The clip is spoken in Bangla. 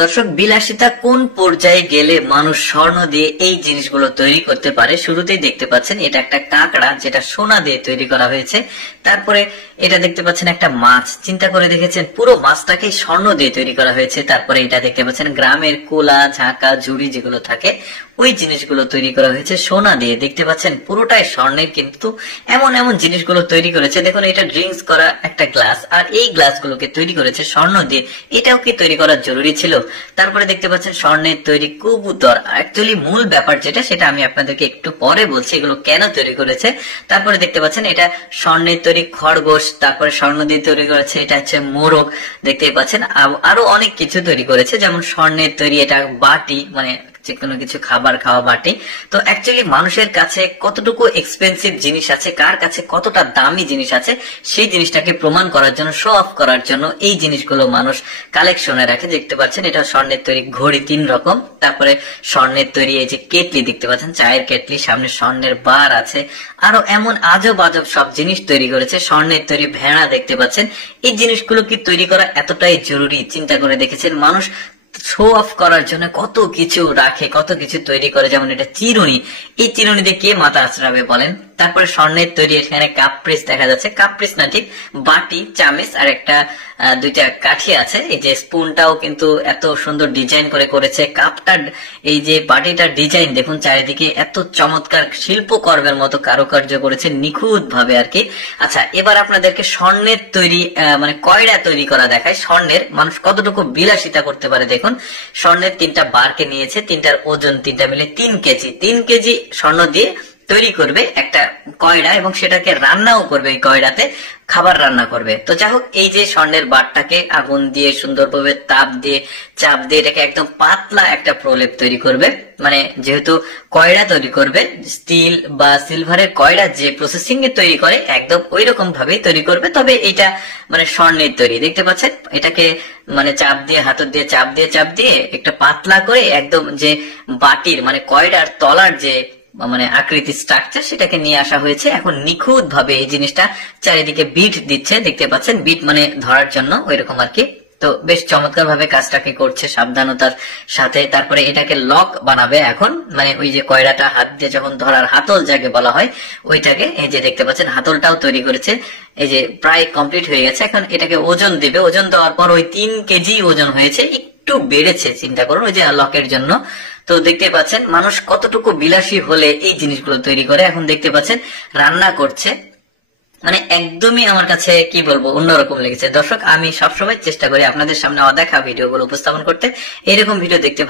দর্শক, বিলাসিতা কোন পর্যায়ে গেলে মানুষ স্বর্ণ দিয়ে এই জিনিসগুলো তৈরি করতে পারে? শুরুতেই দেখতে পাচ্ছেন এটা একটা কাঁকড়া, যেটা সোনা দিয়ে তৈরি করা হয়েছে। তারপরে এটা দেখতে পাচ্ছেন একটা মাছ, চিন্তা করে দেখেছেন পুরো মাছটাকে স্বর্ণ দিয়ে তৈরি করা হয়েছে। তারপরে এটা দেখতে পাচ্ছেন গ্রামের কোলা, ঝাঁকা, ঝুড়ি যেগুলো থাকে ওই জিনিসগুলো তৈরি করা হয়েছে সোনা দিয়ে। দেখতে পাচ্ছেন পুরোটাই স্বর্ণের, কিন্তু এমন এমন জিনিসগুলো তৈরি করেছে। দেখুন, এটা ড্রিঙ্কস করা একটা গ্লাস, আর এই গ্লাসগুলোকে তৈরি করেছে স্বর্ণ দিয়ে। এটাও কি তৈরি করা জরুরি ছিল? তারপরে দেখতে পাচ্ছেন স্বর্ণের তৈরি কবুতর। অ্যাকচুয়ালি মূল ব্যাপার যেটা, সেটা আমি আপনাদেরকে একটু পরে বলছি এগুলো কেন তৈরি করেছে। তারপরে দেখতে পাচ্ছেন এটা স্বর্ণের তৈরি খরগোশ, তারপরে স্বর্ণ দিয়ে তৈরি করেছে এটা হচ্ছে মোরগ। দেখতেই পাচ্ছেন আরো অনেক কিছু তৈরি করেছে, যেমন স্বর্ণের তৈরি এটা বাটি, মানে যে কোনো কিছু খাবার খাওয়া বাটি। তো অ্যাকচুয়ালি মানুষের কাছে কতটুকু এক্সপেন্সিভ জিনিস আছে, কার কাছে কতটা দামি জিনিস আছে, সেই জিনিসটাকে প্রমাণ করার জন্য, শো অফ করার জন্য এই জিনিসগুলো মানুষ কালেকশনে রাখে। দেখতে পাচ্ছেন এটা স্বর্ণের তৈরি ঘড়ি 3 রকম। তারপরে স্বর্ণের তৈরি এই যে কেটলি দেখতে পাচ্ছেন, চায়ের কেটলি, সামনে স্বর্ণের বার আছে। আরো এমন আজব আজব সব জিনিস তৈরি করেছে। স্বর্ণের তৈরি ভেড়া দেখতে পাচ্ছেন। এই জিনিসগুলো কি তৈরি করা এতটাই জরুরি? চিন্তা করে দেখেছেন মানুষ শো অফ করার জন্য কত কিছু রাখে, কত কিছু তৈরি করে। যেমন এটা চিরুনি, এই চিরুনি দিয়ে কে মাথা আঁচড়াবে বলেন? তারপরে স্বর্ণের তৈরি এখানে কাপ প্রেস দেখা যাচ্ছে, কাপ প্রেস না ঠিক বাটি, চামচ আর একটা দুইটা কাঠি আছে। এই যে স্পুনটাও কিন্তু এত সুন্দর ডিজাইন করে করেছে। কাপটা, এই যে বাটিটার ডিজাইন দেখুন, চারিদিকে এত চমৎকার শিল্পকর্মের মতো কারুকার্য করেছে নিখুঁত ভাবে আর কি। আচ্ছা, এবার আপনাদেরকে স্বর্ণের তৈরি মানে কয়ড়া তৈরি করা দেখায়। স্বর্ণের মানুষ কতটুকু বিলাসিতা করতে পারে দেখুন। স্বর্ণের 3টা বারকে নিয়েছে, 3টার ওজন 3টা মিলে 3 কেজি। 3 কেজি স্বর্ণ দিয়ে তৈরি করবে একটা কয়ড়া, এবং সেটাকে রান্নাও করবে। এই কয়ড়াতে খাবার রান্না করবে। তো যাই হোক, এই যে স্বর্ণের বারটাকে আগুন দিয়ে সুন্দরভাবে চাপ দিয়ে এটাকে একদম পাতলা একটা প্রলেপ তৈরি করবে। মানে যেহেতু কয়ড়া তৈরি করবে, স্টিল বা সিলভারের কয়ড়া যে প্রসেসিং এ তৈরি করে একদম ওই রকম ভাবেই তৈরি করবে। তবে এটা মানে স্বর্ণের তৈরি। দেখতে পাচ্ছেন এটাকে মানে চাপ দিয়ে, হাতর দিয়ে চাপ দিয়ে একটা পাতলা করে একদম যে বাটির মানে কয়ড়ার তলার যে মানে আকৃতি স্ট্রাকচার, সেটাকে নিয়ে আসা হয়েছে। এখন নিখুঁত ভাবে এই জিনিসটা চারিদিকে বিট দিচ্ছে, দেখতে পাচ্ছেন বিট মানে ধরার জন্য ওইরকম আর কি। তো বেশ চমৎকার ভাবে কাজটাকে করছে সাবধানতার সাথে। তারপরে এটাকে লক বানাবে এখন, মানে ওই যে কয়ড়াটা হাত দিয়ে যখন ধরার হাতল যাকে বলা হয় ওইটাকে, এই যে দেখতে পাচ্ছেন হাতলটাও তৈরি করেছে। এই যে প্রায় কমপ্লিট হয়ে গেছে। এখন এটাকে ওজন দিবে। ওজন দেওয়ার পর ওই 3 কেজি ওজন হয়েছে, একটু বেড়েছে চিন্তা করুন ওই যে লকের জন্য। তো দেখতে পাচ্ছেন মানুষ কতটুকু বিলাসী হলে এই জিনিসগুলো তৈরি করে। এখন দেখতে পাচ্ছেন রান্না করছে, মানে একদমই আমার কাছে কি বলবো অন্যরকম লেগেছে। দর্শক, আমি সবসময় চেষ্টা করি আপনাদের সামনে অদেখা ভিডিওগুলো উপস্থাপন করতে। এরকম ভিডিও দেখতে